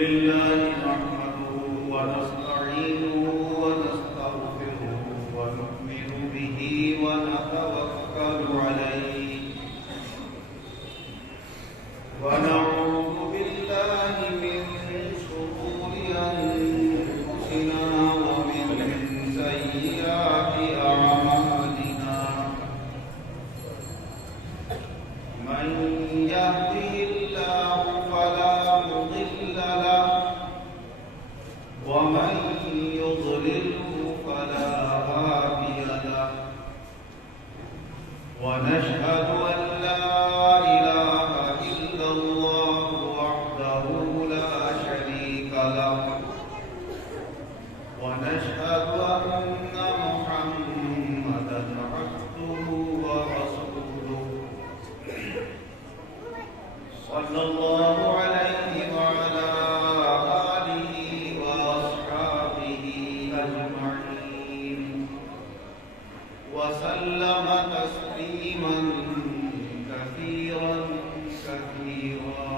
لله نحمده ونستعينه ونستغفره ونؤمن به ونتوكل عليه ونعوذ بالله من شرور أنفسنا ومن سيئات أعمالنا من يهده الله فلا مضل له ومن يضلله فلا هادي له ونشهد أن لا إله إلا الله وحده لا شريك له ونشهد أن محمدا عبده ورسوله صلى الله عليه وعلى آله وأصحابه أجمعين وسلم تسليما كثيرا كثيرا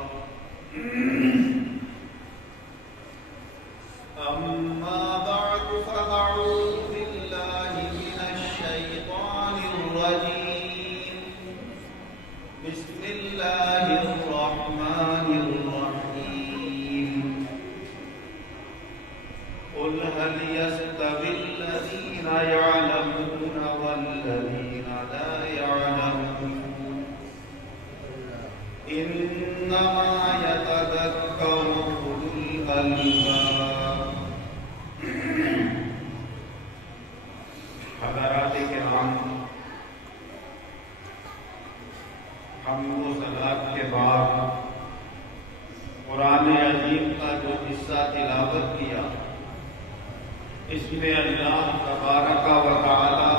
أما بعد فأعوذ بالله من الشيطان الرجيم بسم الله الرحمن الرحيم قل هل يستوي الذين يعلمون والذين لا يعلمون إنما يتذكر أولو الألباب حضرات کرام، حمد و صلوات کے بعد قرآن عظیم کا جو حصہ تلاوت کیا، اس میں اللہ تبارک و تعالی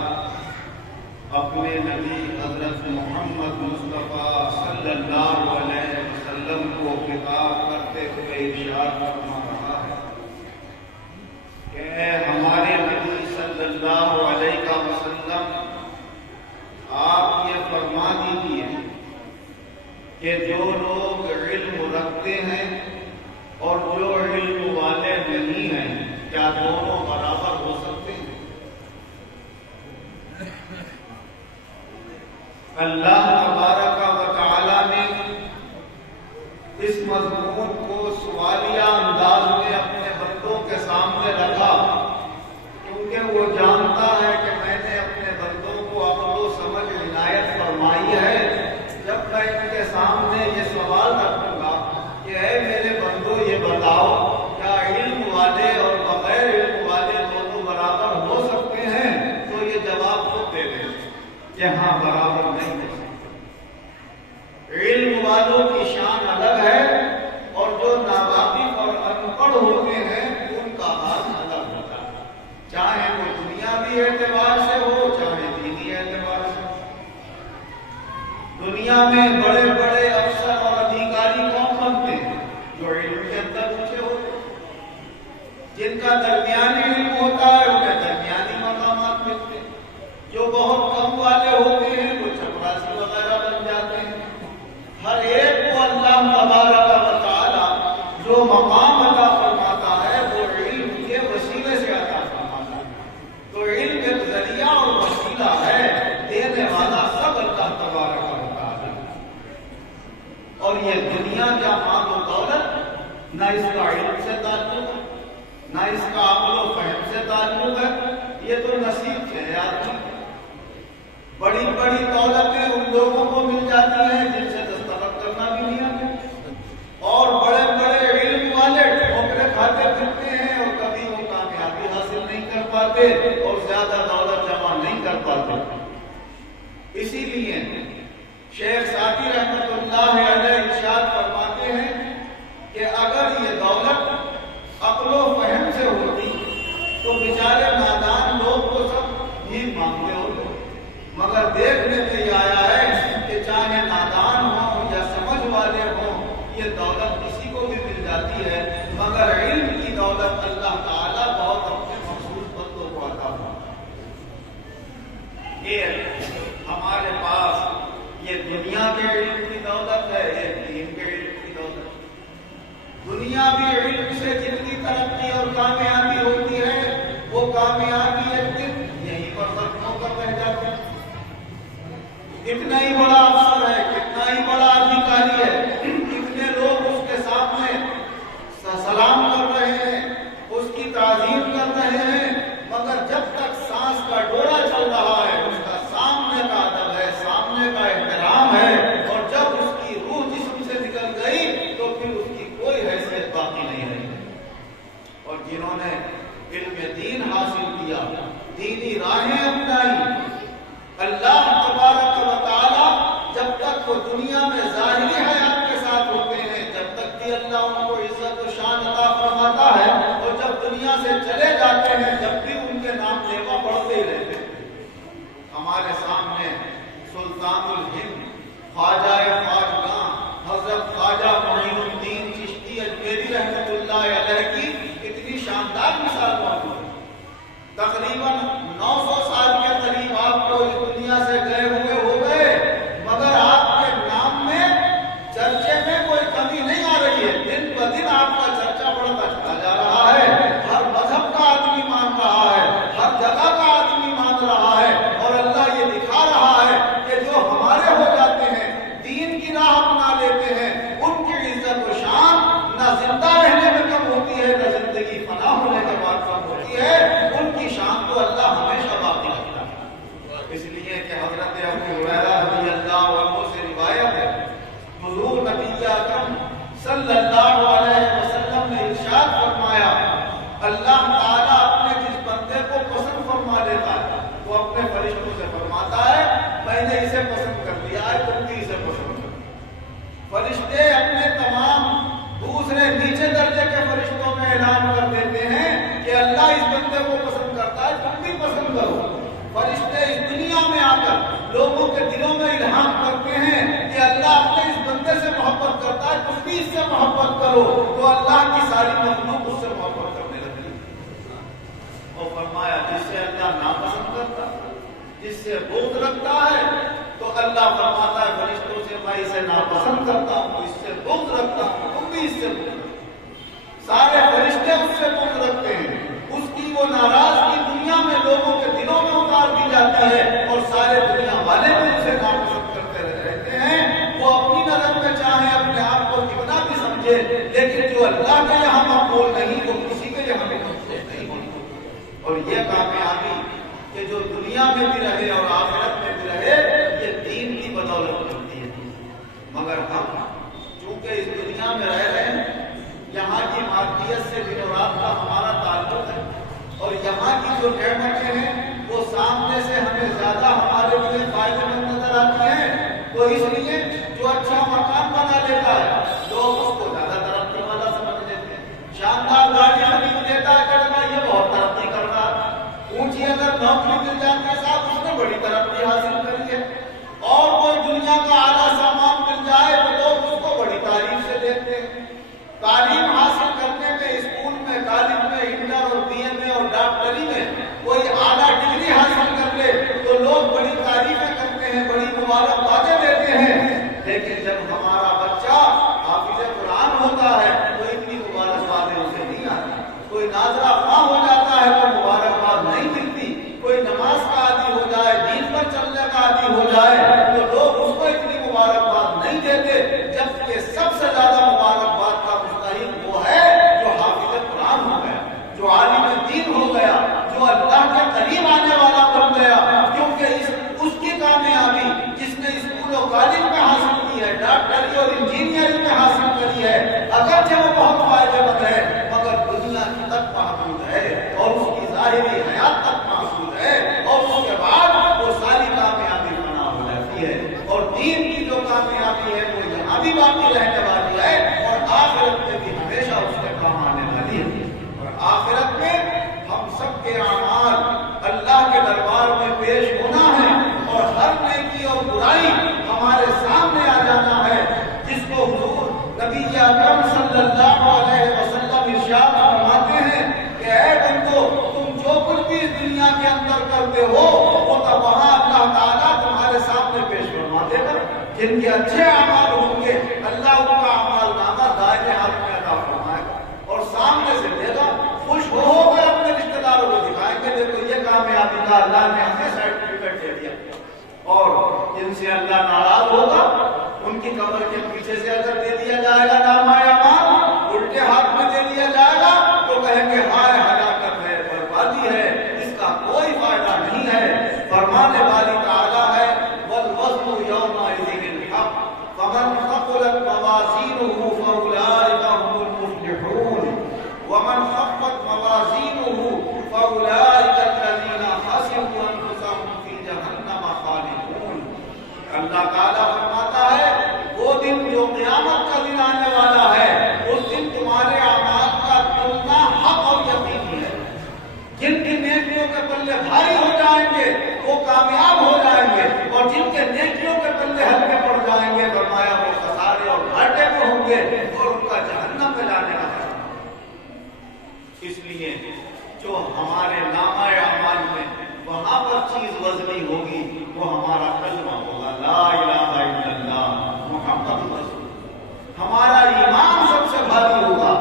اپنے نبی حضرت محمد مصطفیٰ صلی اللہ علیہ وسلم کو خطاب کرتے ہوئے ارشاد فرما رہا ہے کہ اے ہمارے نبی صلی اللہ علیہ وسلم، آپ یہ فرما دیجیے کہ جو لوگ علم رکھتے ہیں اور جو علم والے نہیں ہیں، کیا دونوں برابر ہو سکتے ہیں؟ اللہ تبارک و تعالی نے اس مضمون کو سوالیہ انداز میں اپنے بندوں کے سامنے رکھا، کیونکہ وہ جانتا ہے کہ میں نے اپنے بندوں کو عقل و سمجھ عنایت فرمائی ہے۔ جب میں ان کے سامنے یہ سوال رکھوں گا کہ اے میرے بندوں یہ بتاؤ، کیا علم والے اور بغیر علم والے دونوں برابر ہو سکتے ہیں؟ تو یہ جواب خود دے دیں کہ ہاں، برابر نہیں ہو سکتے۔ علم والوں کی شان الگ ہے اور جو ناواقف اور ان پڑھ ہوتے ہیں ان کا حال الگ ہوتا ہے، چاہے وہ دنیاوی اعتبار سے ہو چاہے دینی اعتبار سے۔ دنیا میں بڑے بڑے افسر اور ادھیکاری کون بنتے ہیں؟ جو علم کے اندر اونچے ہوتے ہیں، جن کا درمیانی علم ہوتا ہے انہیں درمیانی مقامات ملتے ہیں، جو بہت کم والے ہوتے ہیں وہ چپراسی وغیرہ بن جاتے ہیں۔ ہر ایک کو اللہ تبارک و تعالی جو مقام عطا فرماتا ہے وہ علم کے وسیلے سے عطا فرماتا ہے۔ تو علم ایک ذریعہ اور وسیلہ ہے، دینے والا سب اللہ تبارک و تعالی۔ اور یہ دنیا کا مال و دولت نہ اس کا علم سے تعلق ہے، نہ اس کا عقل و فہم سے تعلق ہے، یہ تو نصیب سے ہے آدمی۔ بڑی بڑی دولتیں ان لوگوں کو مل جاتی ہیں جن سے دستخط کرنا بھی نہیں آتا، اور بڑے بڑے علم والے ٹھوکریں کھاتے پھرتے ہیں اور کبھی وہ کامیابی حاصل نہیں کر پاتے اور زیادہ دولت جمع نہیں کر پاتے۔ اسی لیے شیخ سعدی رحمۃ اللہ علیہ ارشاد فرماتے ہیں کہ اگر یہ دولت عقل و فہم سے ہوتی تو بیچارے نادان لوگ کو سب بھیک مانگتے ہوتے، مگر دیکھنے میں یہ آیا ہے کہ چاہے نادان بھی علم سے جتنی ترقی اور کامیابی ہوتی ہے وہ کامیابی ایک دن یہیں پر ختم ہو کر رہ جاتی ہے. کتنا ہی بڑا افسر ہے, کتنا ہی بڑا ادھیکاری ہے, کتنے لوگ اس کے سامنے سلام کر رہے ہیں, اس کی تعظیم کر رہے ہیں, مگر جب تک سانس کا ڈورا چل رہا ہے اس کا سامنے کا ادب ہے, سامنے کا احترام ہے, اور جب اس کی روح جسم سے نکل گئی تو پھر اس کی کوئی حیثیت باقی نہیں رہی. اور جنہوں نے علم دین حاصل کیا, دینی راہیں اپنائی, اللہ تبارک و تعالی جب تک وہ دنیا میں ظاہری حیات کے ساتھ ہوتے ہیں جب تک کہ اللہ ان کو عزت و شان عطا فرماتا ہے, اور جب دنیا سے چلے جاتے ہیں جب بھی ان کے نام لیوا بڑھتے ہی رہتے ہیں. ہمارے سامنے سلطان الہند خواجہ خواجگاں حضرت خواجہ معین الدین چشتی اجمیری رحمۃ اللہ علیہ کی اتنی شاندار مثال موجود ہے. تقریباً 900 سال کے قریب آپ کو اس دنیا سے گئے ہوئے ہو گئے, مگر آپ کے نام میں چرچے میں کوئی کمی نہیں آ رہی ہے. دن ب دن آپ کا چرچا بڑھتا چلا جا رہا ہے, ہر مذہب کا آدمی مان رہا ہے, ہر جگہ کا آدمی مان رہا ہے, اور اللہ یہ دکھا رہا ہے کہ جو ہمارے ہو جاتے ہیں, دین کی راہ اپنا لیتے ہیں, ان کی عزت و شان نہ زندہ رہنے میں کم ہوتی ہے نہ زندگی فنا ہونے کے بعد کم ہوتی ہے. ان کی شان کو اللہ ہمیشہ باقی رکھتا ہے. اس لیے کہ حضرت ابو ہریرہ رضی اللہ عنہ سے روایت ہے, حضور نبی اکرم صلی اللہ علیہ وسلم نے ارشاد فرمایا, اللہ تعالیٰ اپنے جس بندے کو پسند فرما لیتا ہے وہ اپنے فرشتوں سے فرماتا ہے میں نے اسے پسند کر لیا ہے, تم بھی اسے پسند کرو. فرشتے اپنے تمام دوسرے نیچے درجے کے فرشتوں میں اعلان کر دیتے ہیں کہ اللہ اس بندے کو پسند کرتا ہے, تم بھی پسند کرو. فرشتے اس دنیا میں آ کر لوگوں کے دلوں میں الہام کرتے ہیں کہ اللہ اپنے اس بندے سے محبت کرتا ہے, تم بھی اس سے محبت کرو. تو اللہ کی ساری مخلوق اس سے محبت کرنے لگی. اور فرمایا جس سے اللہ ناپسند کرتا, جس سے بغض رکھتا ہے, تو اللہ فرماتا ہے فرشتوں سے میں اسے ناپسند کرتا ہوں, اس سے بغض رکھتا ہوں, تم بھی اس سے بغض رکھتا. سارے فرشتے اس سے بغض رکھتے ہیں, اس کی وہ ناراضگی دنیا میں لوگوں کے دلوں میں اتار دی جاتی ہے, اور سارے دنیا والے بھی اسے ناپسند کرتے رہتے ہیں. وہ اپنی نظر میں چاہے اپنے آپ کو کتنا بھی سمجھے, لیکن جو اللہ کے یہاں مقبول نہیں وہ کسی کے یہاں بھی مقبول نہیں ہوتی. اور یہ کامیابی کہ جو دنیا میں بھی رہے اور آخرت میں بھی رہے, یہ دین کی بدولت ملتی ہے. مگر ہم چونکہ اس دنیا میں رہ رہے ہیں, یہاں کی مادیت سے دن و رات کا ہمارا تعلق ہے, اور یہاں کی جو نعمتیں ہیں وہ سامنے سے ہمیں زیادہ ہمارے لیے فائدہ مند نظر آتی ہیں. تو اس لیے جو اچھا مکان بنا لیتا ہے لوگ اس کو زیادہ ترقی والا سمجھ لیتے ہیں. شاندار گاڑی خرید لیتا ہے کرنا یہ بہت ترقی کر رہا ہے. اونچی اگر نوکری مل جاتی ہے صاحب اس نے بڑی ترقی حاصل کری ہے. اور کوئی دنیا کا اعلیٰ سامان مل جائے تو لوگ اس کو بڑی تعریف سے دیکھتے ہیں. تعلیم حاصل کرنے میں اسکول میں, کالج میں, انٹر اور بی اے میں اور ڈاکٹری میں کوئی اعلیٰ ڈگری حاصل کر لے تو لوگ بڑی تعریفیں کرتے ہیں, بڑی مبارکبادیں دیتے ہیں. لیکن جب ہمارا بچہ حافظ قرآن ہوتا ہے تو اتنی مبارکبادیں اسے نہیں آتی. کوئی ناظرہ خواہ ہو جاتا ہے تو مبارکباد نہیں ملتی. کوئی نماز کا عادی ہو جائے, دین پر چلنے کا عادی ہو جائے تو لوگ اس کو اتنی مبارکباد نہیں دیتے. جبکہ سب سے زیادہ مبارکباد کا مستحق وہ ہے جو حافظ قرآن ہو گیا, جو عالم دین ہو گیا, جو اللہ کے قریب آنے والا بن گیا. کیونکہ اس کی کامیابی جس نے اسکول اور کالج میں حاصل کی ہے, ڈاکٹری اور انجینئرنگ میں حاصل کری ہے, اگرچہ وہ بہت فائدہ مند ہے مگر دنیا تک محدود ہے اور اس کی ظاہری حیات تک محدود ہے, اور اس کے بعد وہ ساری کامیابی فنا ہو جاتی ہے. اور دین کی جو کامیابی ہے وہ یہاں بھی باقی رہنے والی ہے اور آخرت میں بھی ہمیشہ اس کے کام آنے والی ہے. اور آخرت میں ہم سب کے اعمال اللہ کے دربار میں پیش ہونا ہے, اور ہر نیکی اور برائی ہمارے سامنے آ جانا ہے, جس کو حضور نبی اکرم صلی اللہ علیہ وسلم ارشاد فرماتے ہیں کہ اے بندو تم جو کچھ بھی اس دنیا کے اندر کرتے ہو وہ تو وہاں اللہ تعالیٰ تمہارے سامنے پیش فرما دے گا. جن کے اچھے اعمال ہوں گے اللہ से अल्लाह नाराज होगा? उनकी कब्र के पीछे से अगर दे दिया जाएगा नामा-ए-अमाल, उल्टे हाथ में दे दिया जाएगा तो कहेंगे हाय हलाकत है, बर्बादी है, इसका कोई फायदा नहीं है। फरमाने वाली ताला है वल वज़्नु यौमइज़िन हक़ फमन ख़फ़्फ़त मवाज़ीनुहु फ़उलाइका हुमुल मुफ़्लिहून वमन ख़फ़्फ़त मवाज़ीनुहु फ़उलाइका अल्लज़ीना ख़सिरू अनफुसहुम फ़ी जहन्नम ख़ालिदून। अल्लाह ताला फरमाता है वो दिन जो क़यामत का दिन आने वाला है, उस दिन तुम्हारे अमाल का तुलना हक और यकीनी है। जिनकी नेकियों के पल्ले भारी हो जाएंगे वो कामयाब हो जाएंगे, और जिनके नेकियों के पल्ले हल्के पड़ जाएंगे फरमाया वो खसारे और घाटे में होंगे और उनका जहन्नम में जाने का है। इसलिए जो हमारे नामा-ए-अमाल में वहां पर चीज वजनी होगी वो हमारा कलमा होगा, ला इलाहा इल्लल्लाह मुहम्मद रसूल। हमारा ईमान सबसे भारी होगा।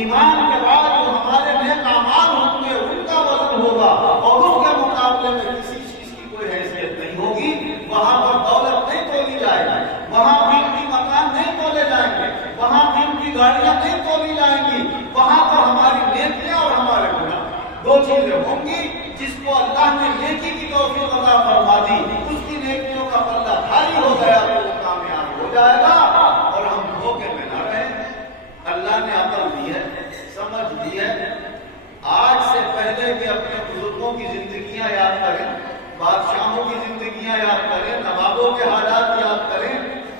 ईमान के बाद जो हमारे नेक अमाल होंगे उनका वजन होगा, और उसके मुकाबले में किसी चीज की कोई हैसियत नहीं होगी। वहां पर दौलत नहीं तोली जाएगी, वहां कीमती मकान नहीं तोले जाएंगे, वहां कीमती गाड़ियां नहीं तोली जाएंगी। वहां पर हमारी नेकियां और हमारे गुनाह दो चीजें होंगी। जिसको अल्लाह ने नेकी की तौफीक अता फरमा दी, उसकी नेकियों का पल्ला भारी हो गया तो वो कामयाब हो जाएगा, और हम धोखे में न रहे। अल्लाह ने अकल दी है, समझ दी है। आज से पहले भी अपने बुजुर्गों की जिंदगियां याद करें, बादशाहों की जिंदगियां याद करें, नवाबों के हालात याद करें,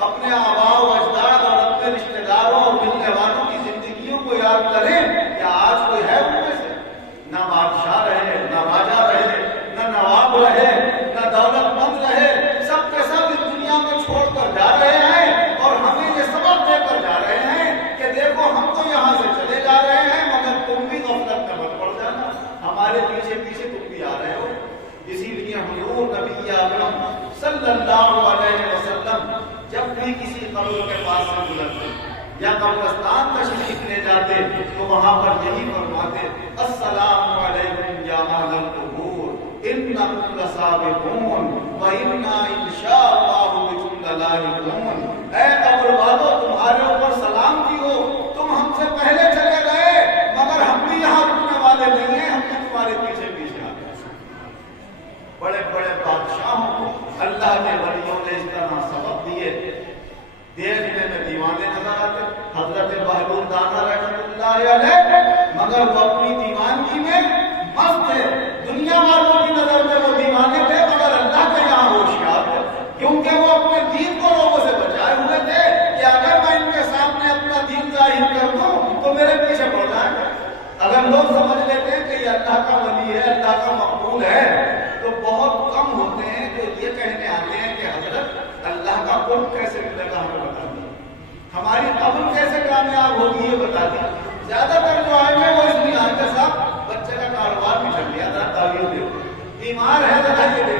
अपने आबाओ अजदाद और अपने रिश्तेदारों और मिलने वालों की जिंदगियों को याद करें। क्या आज कोई है उनमें से? न बादशाह रहे, न राजा रहे, न नवाब रहे, न दौलतमंद रहे, सब के सब इस दुनिया को छोड़कर जा रहे हैं, और हमें ये सबक देकर जा रहे हैं कि देखो हम तो यहाँ से चले जा रहे हैं, मगर तुम भी गफलत में मत पड़ जाना, हमारे पीछे पीछे तुम भी आ रहे हो। इसीलिए हुजूर नबी अकरम सल्लल्लाहु अलैहि वसल्लम जब भी किसी कब्र के पास से गुजरते या कब्रिस्तान तशरीफ ले जाते तो वहां पर यही फरमाते, अस्सलामु अलैकुम या अहलल कुबूर इन्नकुम लसाबिकून व इन्ना इंशाअल्लाहु बिकुम लाहिकून। ऐ कब्र वालों, तुम्हारे ऊपर सलाम की हो, तुम हमसे पहले चले गए, मगर हम भी यहाँ रुकने वाले नहीं हैं, हम भी तुम्हारे पीछे पीछे आ गए। बड़े बड़े बादशाहों को अल्लाह के वलियों ने इस तरह सबक दिए, देखने में दीवाने नजर आते। हजरत बहलूल दाना रहमतुल्लाह अलैह, मगर वो अपनी दीवानगी में मस्त थे। दुनिया वालों की नजर में वो दीवाने थे, मगर अल्लाह के यहाँ होशियार थे, क्योंकि वो अपने दीन को लोगों से बचाए हुए थे कि अगर मैं इनके सामने अपना दीन जाहिर कर दूं तो मेरे पीछे पड़ जाएंगे। अगर लोग समझ लेते हैं कि ये अल्लाह का वली है, अल्लाह का मकबूल है, तो बहुत कम होते हैं जो ये कहने आते हैं कि हजरत अल्लाह का कुर्ब कैसे मिलेगा, हमें बता दी, हमारी कब्र कैसे कामयाब होगी ये बता दी। ज्यादातर जो आएंगे वो इसलिए आते साहब बच्चे का कारोबार भी चल गया, जरा तावीज़ दो, बीमार है जरा ये दे,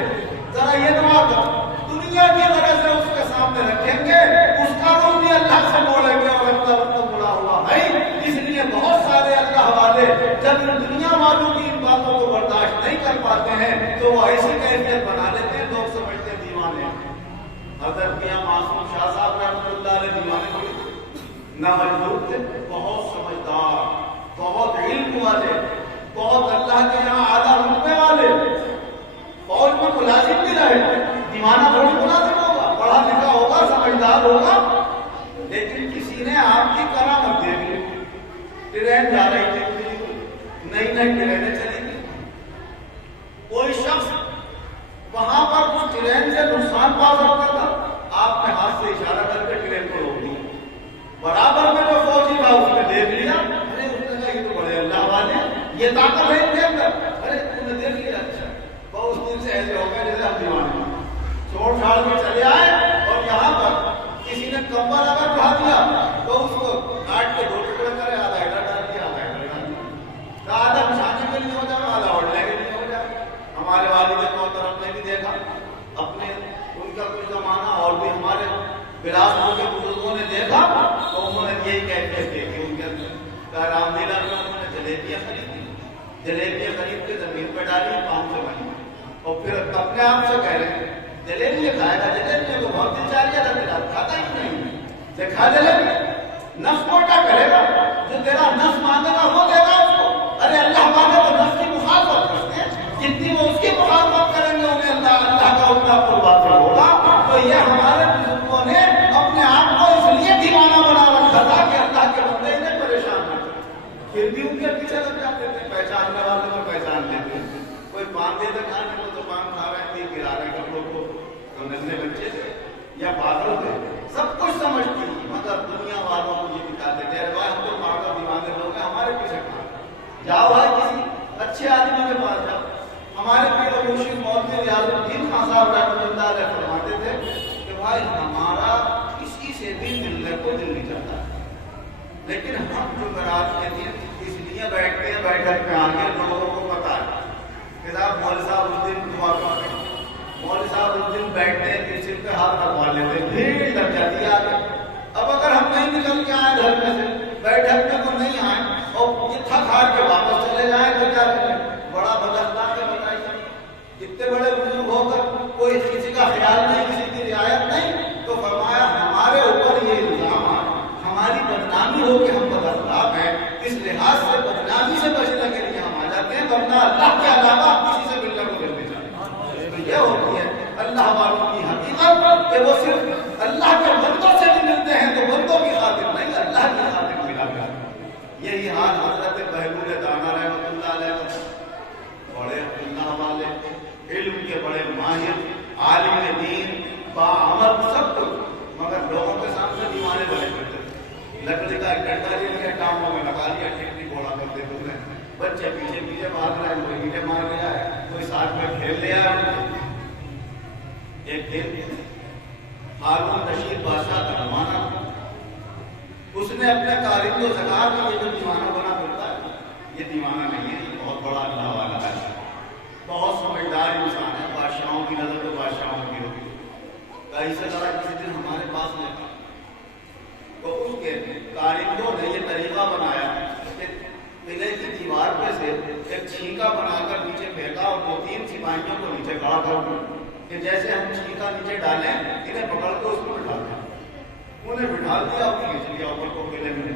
जरा ये दुआ करो, दुनिया की वजह से उसके सामने रखेंगे, उसका रूह भी अल्लाह से बोलेंगे और अल्लाह उनको बुरा हुआ है। इसलिए बहुत सारे अल्लाह वाले जब दुनिया वालों की इन बातों को बर्दाश्त नहीं कर पाते हैं तो वो ऐसी कैफियत बना लेते हैं, लोग समझते हैं दीवाने। हज़रत मियां मासूम शाह साहब रहमतुल्लाह अलैह दीवाने थे, ना मजबूर थे, बहुत समझदार, बहुत इल्म वाले, बहुत अल्लाह के यहाँ आला रुतबे वाले, फौज में मुलाजिम भी रहे। दीवाना थोड़ी मुलाजिम होगा, पढ़ा लिखा होगा, समझदार होगा, लेकिन किसी ने आपकी करामत दे दी। ट्रेन जा रही थी, नई नई ट्रेनें चलेंगी, कोई शख्स वहां पर कुछ ट्रेन से नुकसान पा सकता था, आपने हाथ से इशारा करके ट्रेन को रोक दिया। बराबर में जो फौजी था उसने देख लिया, अरे उसने कहा ये तो बड़े अल्लाह वाले, ये ताकत है इनके अंदर, अरे तुमने देख लिया, अच्छा। बहुत दिन से ऐसे हो गए जैसे हम दीवाने छोड़ छाड़ के चले आए, और यहाँ पर किसी ने कंबल अगर उठा दिया तो उसको काट के दो टुकड़े करे, आधा इधर डाल दिया, आधा इधर डाल दिया, आधा बिछाने के लिए हो जाए, आधा ओढ़ने के लिए हो जाए। हमारे वालिद मोहतरम ने भी देखा, अपने उनका कुछ जमाना और भी हमारे बिलासपुर के बुजुर्गों ने देखा, तो उन्होंने यही कैफियत देखी उनके अंदर। रामलीला में उन्होंने जलेबियां खरीदी, जलेबियां खरीद के जमीन पर डाली, 500 बनी, और फिर अपने आप से कह रहे हैं जलेबियां खाएगा, जलेबियां को बहुत दिल चाहिए था तेरा, खाता ही नहीं, दिखा दे लेंगे, नफ्स को क्या करेगा, जो तेरा नफ्स मांगेगा वो देगा उसको। अरे अल्लाह मांगे तो नफ्स की मुखालफत करते हैं, जितनी वो उसकी मुखालफत करेंगे उन्हें अल्लाह का उतना कुर्बान होगा। तो ये हमारे बुजुर्गों ने अपने आप को इसलिए दीवाना बना रखा था कि अल्लाह के बंदे इन्हें परेशान न करें, फिर भी उनके पीछे लग जाते थे, पहचानने वाले को पहचान लेते। कोई पान देते खाने को तो पान खा रहे थे, गिरा रहे कपड़ों को, तो नन्हे बच्चे थे या पागल थे, सब कुछ समझती थी, मगर दुनिया वालों को ये दिखाते थे अरे भाई हम तो पागल दीवाने लोग हैं, हमारे पीछे खा जाओ भाई किसी अच्छे आदमी के पास जाओ। हमारे पीर मुर्शिद मौलवी रियाजुद्दीन खान साहब रहमतुल्लाह अलैह फरमाते थे कि भाई हमारा किसी से भी मिलने को दिल नहीं करता, लेकिन हम जुमेरात के दिन इसलिए बैठते हैं बैठक में आगे लोगों को पता है कि साहब मौलवी साहब उस दिन दुआ करते हैं, मौलवी साहब उस दिन बैठते हैं किसी पे हाथ रखवा लेते हैं, भीड़ लग जाती है आगे। अब अगर हम नहीं निकल के आए घर में से, बैठक में तो नहीं आए और ये थक हार के वापस चले जाए तो क्या करें, बड़ा बदअखलाक है बताइए। इतने बड़े बुजुर्ग होकर कोई किसी का ख्याल नहीं, किसी की रियायत नहीं, तो फरमाया हमारे ऊपर ये इल्जाम है, हमारी बदनामी हो कि हम बदअखलाक हैं, इस लिहाज से बदनामी से बचने के लिए हम आ जाते हैं, वरना अल्लाह के अलावा किसी से मिलने को दिल नहीं चाहते। तो ये होती है अल्लाह वालों की हकीकत कि वो सिर्फ अल्लाह के बंदों से भी मिलते हैं तो बंदों की खातिर नहीं, अल्लाह की खातिर मिला करते। यही हाल हजरत बहलूल दाना रहमतुल्लाह अलैह का, बड़े अल्लाह वाले, इल्म के बड़े माहिर, आलिम दीन, बाअमल सब कुछ, मगर लोगों के सामने दीवाने बने करते थे। लकड़ी का एक डंडा ले लिया, टांगों में लगा लिया, टिकटी घोड़ा करते हुए बच्चे पीछे पीछे भाग रहे हैं, कोई ईंटें मार गया है, कोई साथ में खेल लिया है। एक दिन हारून रशीद बादशाह का जमाना, उसने अपने कारिंदों से कहा कि ये जो दीवाना बना फिरता है ये दीवाना नहीं है, बहुत बड़ा अल्लाह वाला है, बहुत समझदार इंसान है, बादशाहों की नजर तो बादशाहों की होगी। ऐसे लड़ा किसी दिन हमारे पास लेकर, तो उसके कारिंदों ने ये तरीका बनाया कि किले की दीवार पे से एक छींका बनाकर नीचे फेंका और 2-3 सिपाहियों को नीचे खड़ा कर दिया कि जैसे हम छींका नीचे डालें इन्हें पकड़ के उसको बिठा दें। उन्हें बिठा दिया और खींच लिया ऊपर को किले में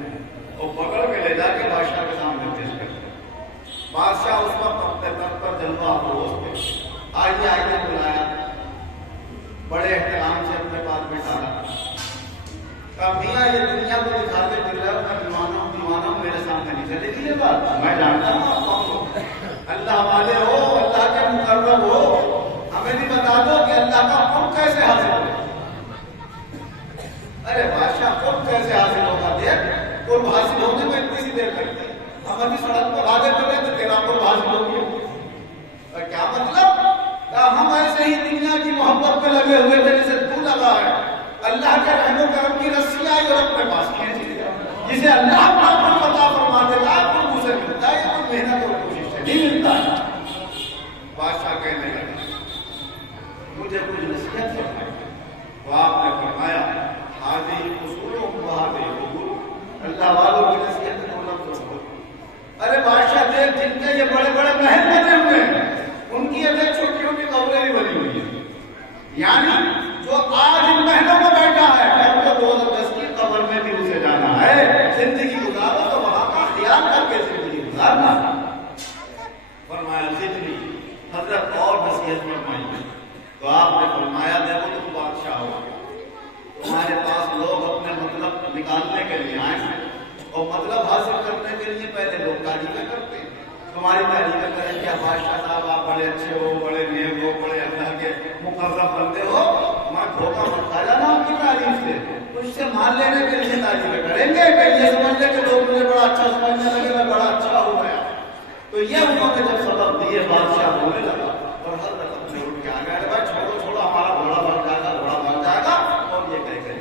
और पकड़ के ले जाके बादशाह के सामने पेश कर दिया। बादशाह उस वक्त अपने तख्त पर जलवा अफरोज थे, आइए आइए बुलाया, बड़े एहतराम से अपने पास बिठाया, कहा मियां ये दुनिया को दिखाते फिर रहे हो, मैं दीवाना हूं, मेरे सामने नहीं चलेगी ये बात, मैं जानता हूँ आप कौन हो, अल्लाह वाले हो, अल्लाह के मुकर्रब हो, हमें भी बता दो कि अल्लाह का हुक्म कैसे हासिल हो। अरे बादशाह हुक्म कैसे हासिल होगा, देख कुर्ब हासिल होने में इतनी सी देर लगती है, हम अभी सड़क पर आगे चले तो तेरा कुर्ब हासिल हो गया। और क्या मतलब, हम ऐसे ही दुनिया की मोहब्बत में लगे हुए थे जैसे तू लगा है, अल्लाह के रहमो करम की रस्सी आई और अपने पास खींच लिया, जिसे अल्लाह अपना पता फरमा देता है कुर्ब उसे मिलता है, कोई मेहनत और कोशिश से नहीं मिलता है। बादशाह कहने लगे मुझे कुछ नसीहत करना, तो आपने फरमाया हाजी उसूलों बहादे अल्लाह वालों की नसीहत को लफ्ज़ हो। अरे बादशाह देख जिनके ये बड़े बड़े महल बने हुए हैं उनकी अनेक छोटी छोटी कब्रें भी बनी हुई है, यानी जो आज इन महलों में बैठा है कल को 210 की कब्र में भी उसे जाना है। जिंदगी गुजारो तो वहां का ख्याल करके जिंदगी गुजारना। फरमाया जिंदगी हजरत और नसीहत फरमाई, तो आपने फरमाया देखो तुम बादशाह हो, तुम्हारे पास लोग अपने मतलब निकालने के लिए आए हैं और मतलब हासिल करने के लिए पहले लोग तारीफें करते हैं, तुम्हारी तारीफें करें क्या बादशाह साहब आप बड़े अच्छे हो, बड़े नेक हो, बड़े अल्लाह के मुकर्रम बंदे हो, हमारा धोखा मत खा जाना उनकी तारीफ से, उससे मान लेने के लिए तारीफें करेंगे कि ये समझ ले कि लोग मुझे बड़ा अच्छा समझने लगे, मैं बड़ा अच्छा हो गया। तो ये उन्होंने जब सबक दिए बादशाह बोलने लगा और हर तरफ से उठ के आ गया, भाई छोड़ो छोड़ो हमारा घोड़ा भाग जाएगा, घोड़ा भाग जाएगा, और ये कह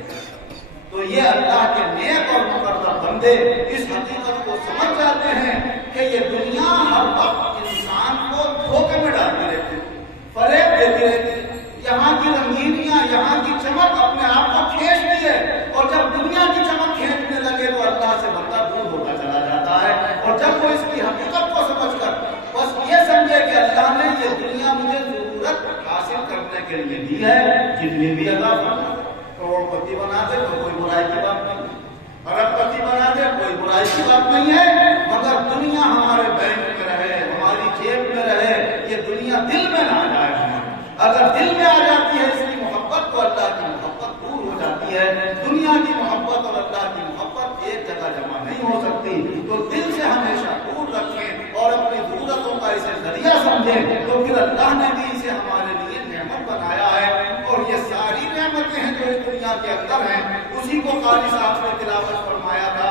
तो ये अल्लाह के नेक और मुकर्रम बंदे इस हकीकत को समझ जाते हैं कि ये दुनिया हर वक्त इंसान को धोखे में डालती रहती है, फरेब देती रहती है, यहाँ की रंगीनियां, यहाँ की चमक अपने आप को खींचती है, और जब दुनिया की चमक खींचने लगे तो अल्लाह से बंदा दूर होता चला जाता है। और जब वो इसकी हकीकत को समझकर बस ये समझे कि अल्लाह ने ये दुनिया मुझे जरूरत हासिल करने के लिए दी है, जितनी भी अता फरमा करोड़पति बना दे तो कोई बुराई की बात नहीं, अरबपति बना दे कोई बुराई की बात नहीं है, मगर दुनिया हमारे बैंक में रहे, हमारी जेब में रहे, ये दुनिया दिल में ना आ जाए। अगर दिल में आ जाती है इसकी मोहब्बत तो अल्लाह की मोहब्बत दूर हो जाती है। दुनिया की मोहब्बत और अल्लाह की मोहब्बत एक जगह जमा नहीं हो सकती। तो दिल से हमेशा दूर रखें और अपनी जरूरतों का इसे जरिया समझें। तो फिर अल्लाह ने भी इसे हमारे लिए नेमत बनाया है, और ये सारी नेमतें हैं जो इस दुनिया के अंदर हैं, उसी को कारी साहब ने तिलावत फरमाया था,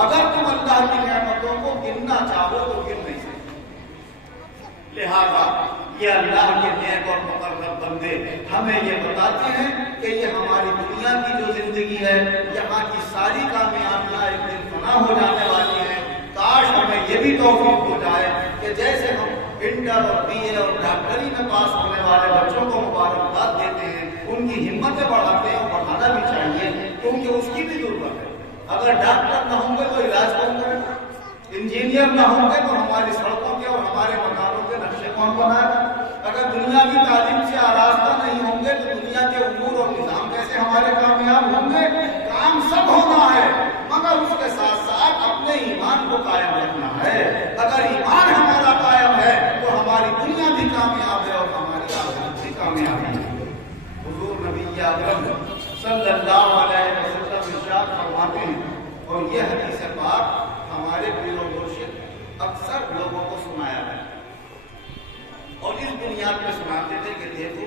अगर तुम अल्लाह की नेमतों को गिनना चाहो तो गिन नहीं सकते। लिहाजा ये अल्लाह के नेक और मुकर्रम बंदे हमें ये बताते हैं कि ये हमारी दुनिया की जो जिंदगी है, यहाँ की सारी कामयाबियां एक दिन फना हो जाने वाली हैं। काश हमें ये भी तौफीक हो जाए कि जैसे हम इंटर और बीए और डॉक्टरी में पास होने वाले बच्चों को मुबारकबाद देते हैं, उनकी हिम्मतें बढ़ाते हैं और बढ़ाना भी चाहिए, क्योंकि उसकी भी जरूरत है। अगर डॉक्टर न होंगे तो इलाज कौन करेगा, इंजीनियर न होंगे तो हमारी सड़कों के और हमारे मकानों के नक्शे कौन बनाएगा, अगर दुनिया की तालीम से आरास्ता नहीं होंगे तो दुनिया के उमूर और निजाम कैसे हमारे कामयाब होंगे। काम सब होना है, मगर उसके साथ साथ अपने ईमान को कायम रखना है। अगर ईमान हमारा कायम है तो हमारी दुनिया भी कामयाब है और हमारी आखिरत भी कामयाब है। हुजूर नबी अकरम सल्लल्लाहु अलैहि वसल्लम इरशाद फरमाते हैं, और ये हदीस पाक हमारे पीर और मुर्शिद अक्सर लोगों को सुनाया है, और इस बुनियाद पे सुनाते थे कि देखो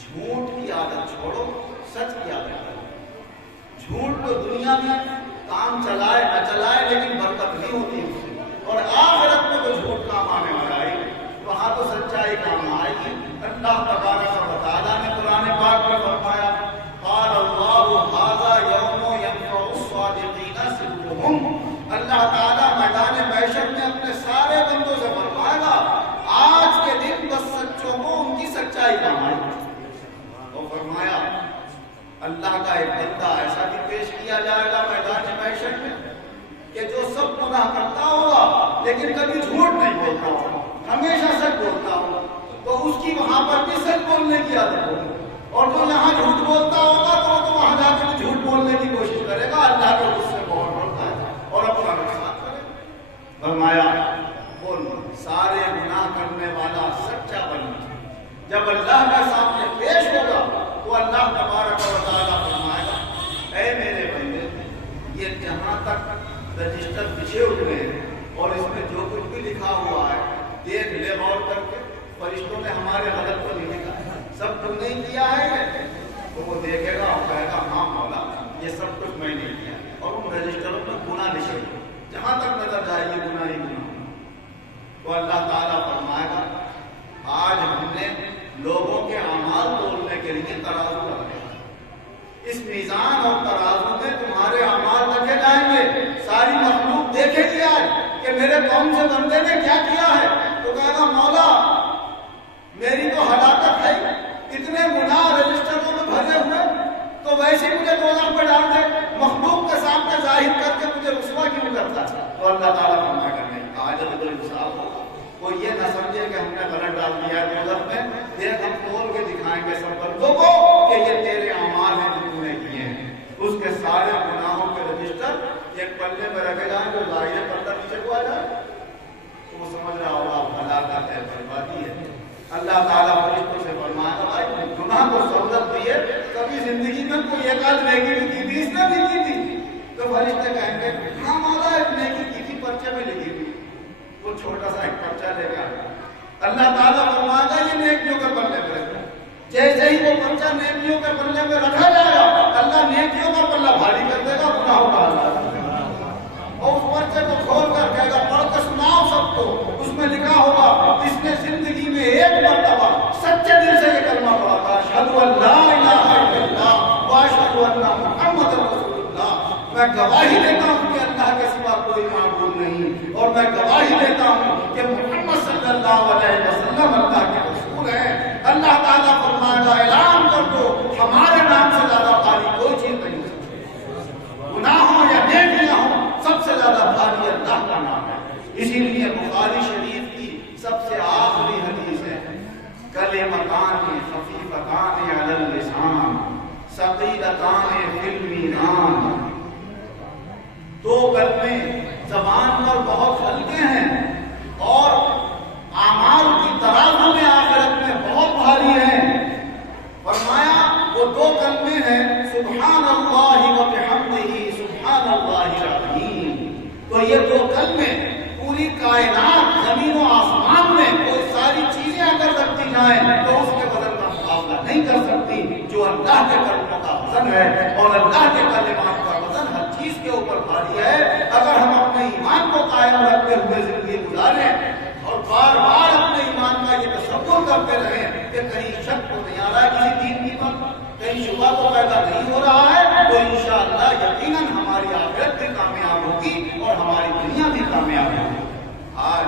झूठ की आदत छोड़ो, सच की आदत करो। झूठ तो दुनिया में काम चलाए न चलाए लेकिन बरकत नहीं होती उससे, और आखिरत में तो झूठ काम आने वाला है, वहां तो सच्चाई काम आएगी। अल्लाह तबारक व तआला ने कुरान पाक में फरमाया, क़ाल अल्लाहु हाज़ा यौमु यनफ़उ स्सादिक़ीना सिद्क़ुहुम। अल्लाह ताला मैदान महशर में अपने सारे बंदों से फरमाएगा, आज के दिन बस सच्चों को उनकी सच्चाई काम आएगी। और फरमाया अल्लाह का एक बंदा ऐसा भी पेश किया जाएगा मैदान महशर में कि जो सब गुनाह करता होगा लेकिन कभी झूठ नहीं बोलता होगा, हमेशा सच बोलता होगा, तो उसकी वहां पर भी सच बोलने की आदत होगी। और जो यहाँ झूठ बोलता होगा तो वहां जाकर झूठ बोलने की कोशिश करेगा, अल्लाह के उससे बहुत बढ़ता है और अपना नुकसान करेगा। फरमाया वो सारे गुनाह करने वाला सच्चा बंदा जब अल्लाह के सामने पेश होगा तो अल्लाह तबारक व तआला फरमाएगा, ऐ मेरे बंदे, ये जहां तक रजिस्टर बिछे हुए हैं और इसमें जो कुछ भी लिखा हुआ है देख ले गौर करके, फरिश्तों ने हमारे गलत को नहीं लिखा, सब तुमने ही किया है। तो वो देखेगा और कहेगा, हाँ मौला ये सब कुछ मैंने किया, और उन रजिस्टरों में गुनाह लिखे हुए जहां तक नजर जाएगी गुनाह ही गुनाह। तो अल्लाह ताला फरमाएगा, आज हमने लोगों के अमाल तोलने के लिए तराजू रखा, इस मीज़ान और तराजू में तुम्हारे अमाल रखे जाएंगे। सारी मखलूक देखेगी आज कि मेरे कौन से बंदे ने क्या किया है, तो कहेगा मौला मेरी तो हलाकत है, इतने गुनाह रजिस्टरों में भरे हुए, तो वैसे मुझे दोज़ख में डाल दे, मखलूक के सामने जाहिर करके मुझे रुस्वा क्यों करता है। तो अल्लाह ताला फरमाएगा, नहीं, आज अगर इंसाफ होगा, वो ये न समझे कि हमने गलत डाल दिया है दोज़ख में, देख हम तोल के दिखाएंगे सब बंदों को कि ये तेरे अमाल हैं जो तूने किए हैं। उसके सारे गुनाहों के रजिस्टर एक पल्ले में रखे जाए, जो लाइए पल्ला नीचे को आ जाए, तो वो समझ रहा होगा हलाकत है, बर्बादी है। अल्लाह ताला फरिश्तों से फरमाएगा, भाई गुनाह को सहूलत दी है, कभी जिंदगी में कोई एक आध नेकी भी की थी, इसने भी की थी, तो फरिश्ते कहेंगे, हाँ मौला एक नेकी की थी, पर्चे में लिखी थी। वो छोटा सा एक पर्चा लेकर अल्लाह ताला फरमाएगा, ये नेकियों के पल्ले में रखो। जैसे ही वो पर्चा नेकियों के पल्ले में रखा जाएगा, अल्लाह नेकियों का पल्ला भारी कर देगा, गुनाहों का और उस पर्चे को खोल कर कहेगा, पढ़ के सुनाओ सबको। उसमें लिखा होगा, इसने जिंदगी में एक मर्तबा सच्चे दिल से ये कलमा पढ़ा था, अशहदु अल्ला इलाहा इल्लल्लाह व अशहदु अन्ना मुहम्मदन रसूलुल्लाह। मैं गवाही देता हूँ कि अल्लाह के सिवा कोई माबूद नहीं, और मैं गवाही देता हूँ कि मुहम्मद सल्लल्लाहु अलैहि वसल्लम अल्लाह के रसूल हैं। अल्लाह ताला फरमाएगा, ऐलान कर दो, हमारे नाम से ज्यादा भारी कोई चीज नहीं हो सकती। गुनाह हो या नेकियां हो, सबसे ज्यादा भारी अल्लाह का नाम है। इसीलिए बुखारी शरीफ की सबसे आखिरी हदीस है, कलिमतान खफीफतान الجنان ثقیلتان فی المیزان. دو کلمے زبان پر بہت ہلکے ہیں اور اعمال کی ترازو میں آخرت میں بہت بھاری ہیں. فرمایا وہ دو کلمے ہیں سبحان اللہ و بحمدہ سبحان اللہ العظیم. تو یہ دو کلمے پوری کائنات زمین و آسمان میں کوئی ساری چیزیں اگر رکھتی جائیں تو اس کے وزن کا مقابلہ نہیں کر سکتی جو اللہ کے کلموں کا وزن ہے. اور اللہ کے کلمات کا وزن ہر چیز کے اوپر بھاری ہے. اگر ہم اپنے ایمان کو قائم رکھتے ہوئے زندگی گزاریں اور بار بار اپنے ایمان کا یہ تصور کرتے رہیں کہ کہیں شک تو نہیں آ رہا ہے کسی دین کی بات, کہیں شبہ تو پیدا نہیں ہو رہا ہے, تو انشاءاللہ یقیناً ہماری آخرت بھی کامیاب ہوگی اور ہماری دنیا بھی کامیاب ہوگی. آج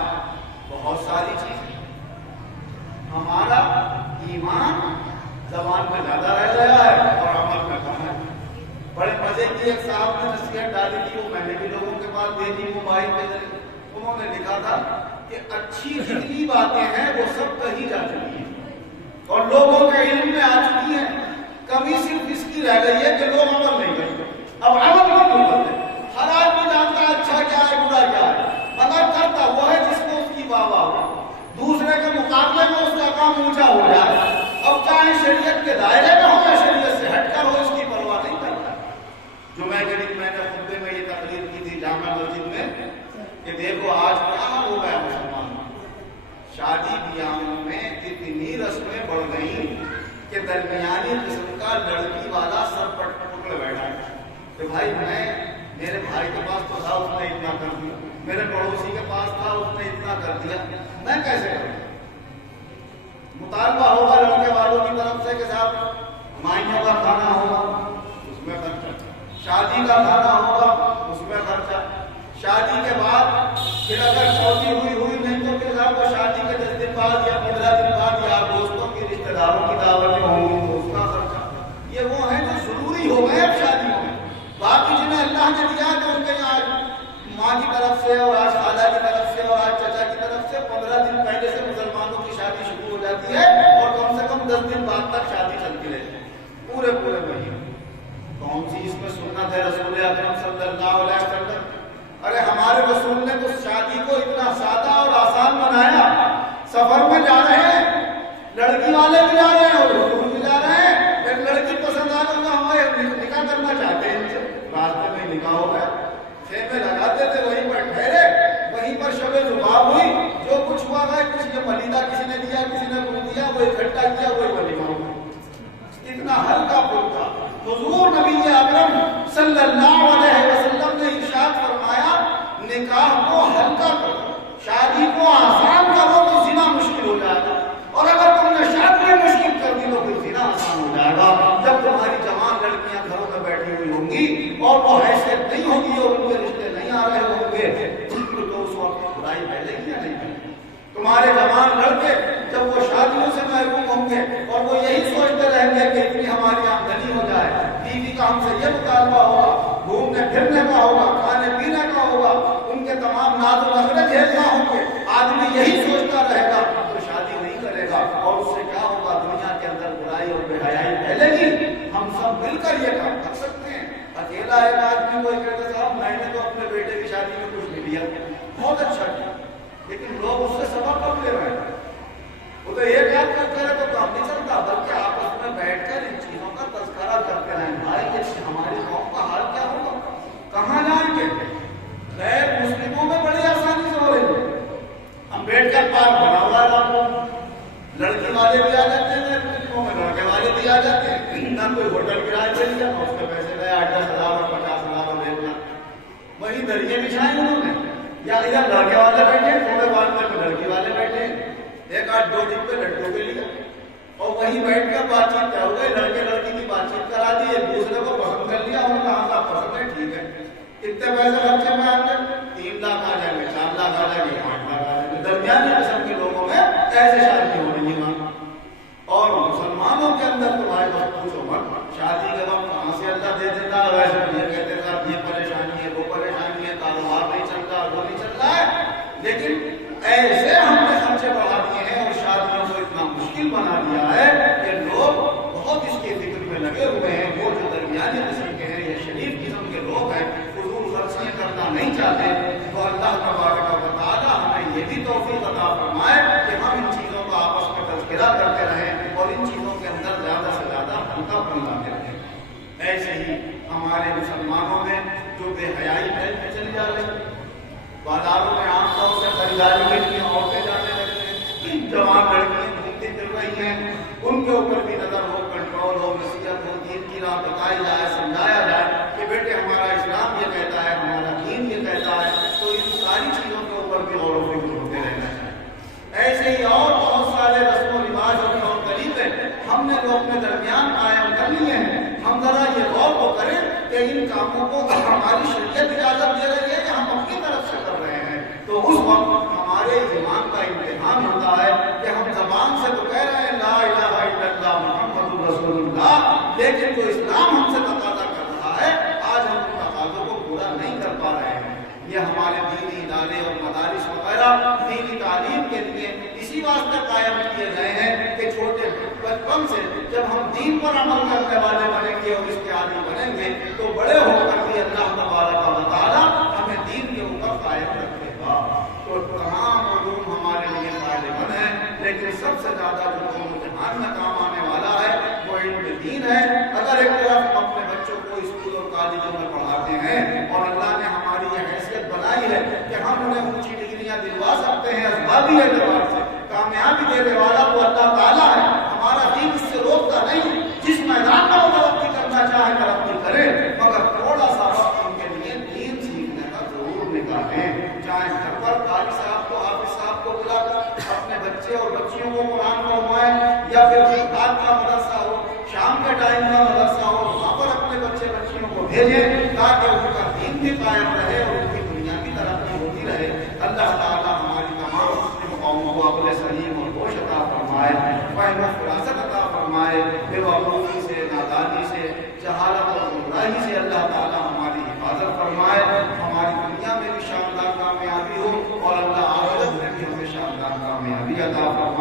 بہت ساری چیزیں ہمارا ایمان زبان پہ زیادہ رہ گیا ہے اور عمل میں کم ہے. بڑے مزے کی ایک صاحب نے نصیحت ڈالی تھی, وہ میں نے بھی لوگوں کے پاس دے دی موبائل کے ذریعے. انہوں نے لکھا تھا کہ اچھی جتنی باتیں ہیں وہ سب کہی جا چکی ہیں اور لوگوں کے علم میں آ چکی ہیں. کمی صرف اس کی رہ گئی ہے کہ لوگ عمل نہیں کرتے. اب عمل کی ضرورت ہے. ہر آدمی جانتا ہے اچھا کیا ہے برا کیا ہے, مگر کرتا وہ ہے جس کو اس کی واہ واہ ہو, دوسرے کے مقابلے میں اس کا کام اونچا ہو جائے. اب چاہے شریعت کے دائرے میں ہو یا شریعت سے ہٹ کر ہو, اس کی پرواہ نہیں کرتا. جمعہ کے دن میں نے خطبے میں یہ تقریر کی تھی جامع مسجد میں کہ دیکھو آج کیا ہو گیا مسلمان, شادی بیاہوں میں اتنی رسمیں بڑھ گئی کہ درمیانی قسم کا لڑکی والا سر پکڑ بیٹھا ہے کہ بھائی میرے بھائی کے پاس تو تھا اس نے اتنا کر دیا, میرے پڑوسی کے پاس تھا اس نے اتنا کر دیا, میں کیسے کروں. مطالبہ ہوگا لڑکے والوں کی طرف سے کہ صاحب مائیوں کا کھانا ہوگا اس میں خرچہ, شادی کا کھانا ہوگا اس میں خرچہ, شادی کے بعد پھر اگر شادی ہوئی نہیں تو پھر صاحب وہ شادی کے 10 دن بعد یا 15 دن بعد یا دوستوں کی رشتہ داروں کی دعوتیں ہوں گی تو اس کا خرچہ. یہ وہ ہیں جو ضروری ہو گئے اب شادیوں میں. باقی جنہیں اللہ نے دیا ہے تو ان کے آج ماں کی طرف سے اور آج خالہ کی طرف سے اور آج چچا کی طرف سے 15 دن پہلے سے مسلمانوں کی شادی شروع ہو جاتی ہے اور کم سے کم 10 دن بعد تک شادی چلتی رہتی ہے پورے مہینے. کون سی اس میں سنت ہے رسول اکرم صلی اللہ علیہ وسلم. ارے ہمارے رسول نے تو شادی کو اتنا سادہ اور آسان بنایا. سفر میں جا رہے ہیں, لڑکی والے بھی جا رہے ہیں اور رسول بھی جا رہے ہیں, ایک لڑکی پسند آ کر ہمارے نکاح کرنا چاہتے ہیں ان سے, راستے میں نکاح ہو گیا, خیمے لگاتے تھے وہیں پر ٹھہرے, وہیں پر شب زباب ہوئی, جو کچھ ہوا گیا کسی نے ملیدہ کسی نے دیا کسی نے کچھ دیا, وہ اکٹھا کیا وہی ولیمہ ہو گیا. اتنا ہلکا پھلکا. حضور نبی اکرم صلی اللہ علیہ وسلم نے ارشاد فرمایا نکاح کو ہلکا کرو, شادی کو آسان کرو تو زنا مشکل ہو جائے گا, اور اگر تم نے شادی مشکل کر دی تو پھر زنا آسان ہو جائے گا. جب تمہاری جوان لڑکیاں گھروں میں بیٹھی ہوئی ہوں گی اور وہ حیثیت نہیں ہوگی اور ان کے رشتے نہیں آ رہے ہوں گے تو اس وقت برائی پھیلے گی یا نہیں پھیلے گی. تمہارے جوان لڑکے جب وہ شادیوں سے محروم ہوں گے اور وہ یہی سوچتے رہیں گے کہ اتنی ہماری آمدنی ہو جائے, بیوی کا ہم سے یہ مطالبہ ہوگا, گھومنے پھرنے کا ہوگا, کھانے پینے کا ہوگا, ان کے تمام ناز و نخرے جھیلنا ہوں گے, آدمی یہی سوچتا رہے گا تو شادی نہیں کرے گا. اور اس سے کیا ہوگا, دنیا کے اندر برائی اور بے حیائی پھیلے گی. ہم سب مل کر یہ کام کر سکتے ہیں. اکیلا ایک آدمی کو کہتے صاحب میں نے تو اپنے بیٹے کی شادی میں کچھ نہیں لیا, بہت اچھا کیا, لیکن لوگ اس سے سبق کب لے رہے ہیں. وہ تو ایک یاد کرتے رہے تو کام نہیں چلتا, بلکہ آپس میں بیٹھ کر ان چیزوں کا تذکرہ کرتے رہیں. بھائی ہماری قوم کا حال کیا ہوگا, کہاں جائیں گے. غیر مسلموں میں بڑی آسانی سے ہو رہی ہے. امبیڈکر پارک بنا ہوا ہے, لڑکی والے بھی آ جاتے ہیں, مسلموں میں لڑکے والے بھی آ جاتے ہیں. نہ کوئی ہوٹل کرایہ دے دیا, نہ اس کے پیسے لے 8-10 ہزار اور 50 ہزار اور 1 لاکھ. وہی درجے بچھائے انہوں نے, یا ادھر لڑکے والے بیٹھے, تھوڑے بعد میں لڑکی والے بیٹھے, 1-8-2 دن پہ لڑکوں کے لیے, اور وہیں بیٹھ کر بات چیت کر گئے. لڑکے لڑکی کی بات چیت کرا دی, ایک دوسرے کو پسند کر لیا, انہوں نے کہا صاحب پسند ہے ٹھیک ہے, کتنے پیسے خرچے میں آتے ہیں, 3 لاکھ آ جائیں گے, 4 لاکھ آ جائیں گے, 8 لاکھ آ جائیں گے. درمیانی قسم کے لوگوں میں ایسے شادی ہو رہی ہے. اور مسلمانوں کے اندر تمہارے وقت پوچھو مت, شادی کے وقت کہاں سے اللہ دے دیتا ہے, ویسے یہ کہتے ہیں یہ پریشانی ہے وہ پریشانی ہے, کاروبار نہیں چل رہا وہ نہیں چل رہا ہے. لیکن ایسے ہم نے خرچے بڑھا دیے ہیں اور شادیوں کو اتنا مشکل بنا دیا ہے کہ لوگ بہت اس کی فکر میں لگے ہوئے ہیں وہ جو درمیانی قسم کے ہیں یا شریف قسم کے لوگ ہیں، فضول خرچیاں کرنا نہیں چاہتے، تو اللہ تبارک و تعالیٰ ہمیں یہ بھی توفیق عطا فرمائے کہ ہم ان چیزوں کا آپس میں تذکرہ کرتے رہیں اور ان چیزوں کے اندر زیادہ سے زیادہ ہلکا پن لاتے رہیں۔ ایسے ہی ہمارے مسلمانوں میں جو بے حیائی پھیل کے چلی جا رہی، بازاروں میں عام طور سے خریداری کے لیے عورتیں جانے لگی ہیں، جوان لڑکیاں گھومتی پھر رہی ہیں، ان کے اوپر بھی نظر ہو، کنٹرول ہو، نصیحت ہو، دین کی راہ بتائی جائے، سمجھایا جائے کہ بیٹے ہمارا اسلام یہ کہتا ہے، ہمارا دین یہ کہتا ہے، تو ان ساری چیزوں کے اوپر بھی غور و فکر ہوتے رہنا چاہیے۔ ایسے ہی اور بہت سارے رسم و رواج اور طور طریقے ہم نے تو اپنے درمیان قائم کر لیے ہیں، ہم ذرا یہ غور کو کریں کہ ان کاموں کو ہماری شریعت اجازت دے رہی ہے کہ ہم اپنی طرف سے کر رہے ہیں، تو اس وقت ہمارے ایمان کا امتحان ہوتا ہے کہ ہم زبان سے تو کہہ رہے ہیں لا الہ الا اللہ محمد رسول اللہ، لیکن جو اسلام ہم سے تقاضا کر رہا ہے آج ہم ان تقاضوں کو پورا نہیں کر پا رہے ہیں۔ یہ ہمارے دینی ادارے اور مدارس وغیرہ دینی تعلیم کے لیے اسی واسطے قائم کیے گئے ہیں کہ چھوٹے بچپن سے جب ہم دین پر عمل کرنے والے بنیں گے اور اس کے عادی بنیں گے تو بڑے ہو کر بھی اللہ تبارک و تعالیٰ ہمیں دین کے اوپر قائم رکھے گا۔ تو تمام علوم ہمارے لیے فائدے مند ہیں، لیکن سب سے زیادہ جو امتحان میں کام آنے والا ہے وہ علم دین ہے۔ اگر ایک طرف ہم اپنے بچوں کو اسکول اور کالجوں میں پڑھاتے ہیں اور اللہ نے ہماری یہ حیثیت بنائی ہے کہ ہم انہیں اونچی ڈگریاں دلوا سکتے ہیں اسبابی اعتبار سے، کامیابی دینے والا وہ اللہ تعالیٰ ہے، ہمارا دین اس سے روکتا نہیں، جس میدان میں وہ ترقی کرنا چاہے ترقی کرے، مگر تھوڑا سا وقت ان کے لیے دین سیکھنے کا ضرور نکالیں، چاہے گھر پر قاری صاحب کو حافظ صاحب کو بلا کر اپنے بچے اور بچیوں کو قرآن پڑھوائیں، یا پھر رات کا مدرسہ ہو، شام کے ٹائم کا مدرسہ ہو، وہاں پر اپنے بچے بچیوں کو بھیجیں تاکہ ان کا دین بھی قائم رہے اور ان کی دنیا کی ترقی ہوتی رہے۔ اللہ تعالیٰ ہماری تمام مسلم قوموں کو عقل سلیم اور ہوش عطا فرمائے، فہم و فراست عطا فرمائے، بے وقوفی سے، نادانی سے، جہالت اور گمراہی سے اللہ تعالیٰ ہماری حفاظت فرمائے، ہماری دنیا میں بھی شاندار کامیابی ہو اور اللہ آخرت میں بھی ہمیں شاندار کامیابی عطا فرمائے۔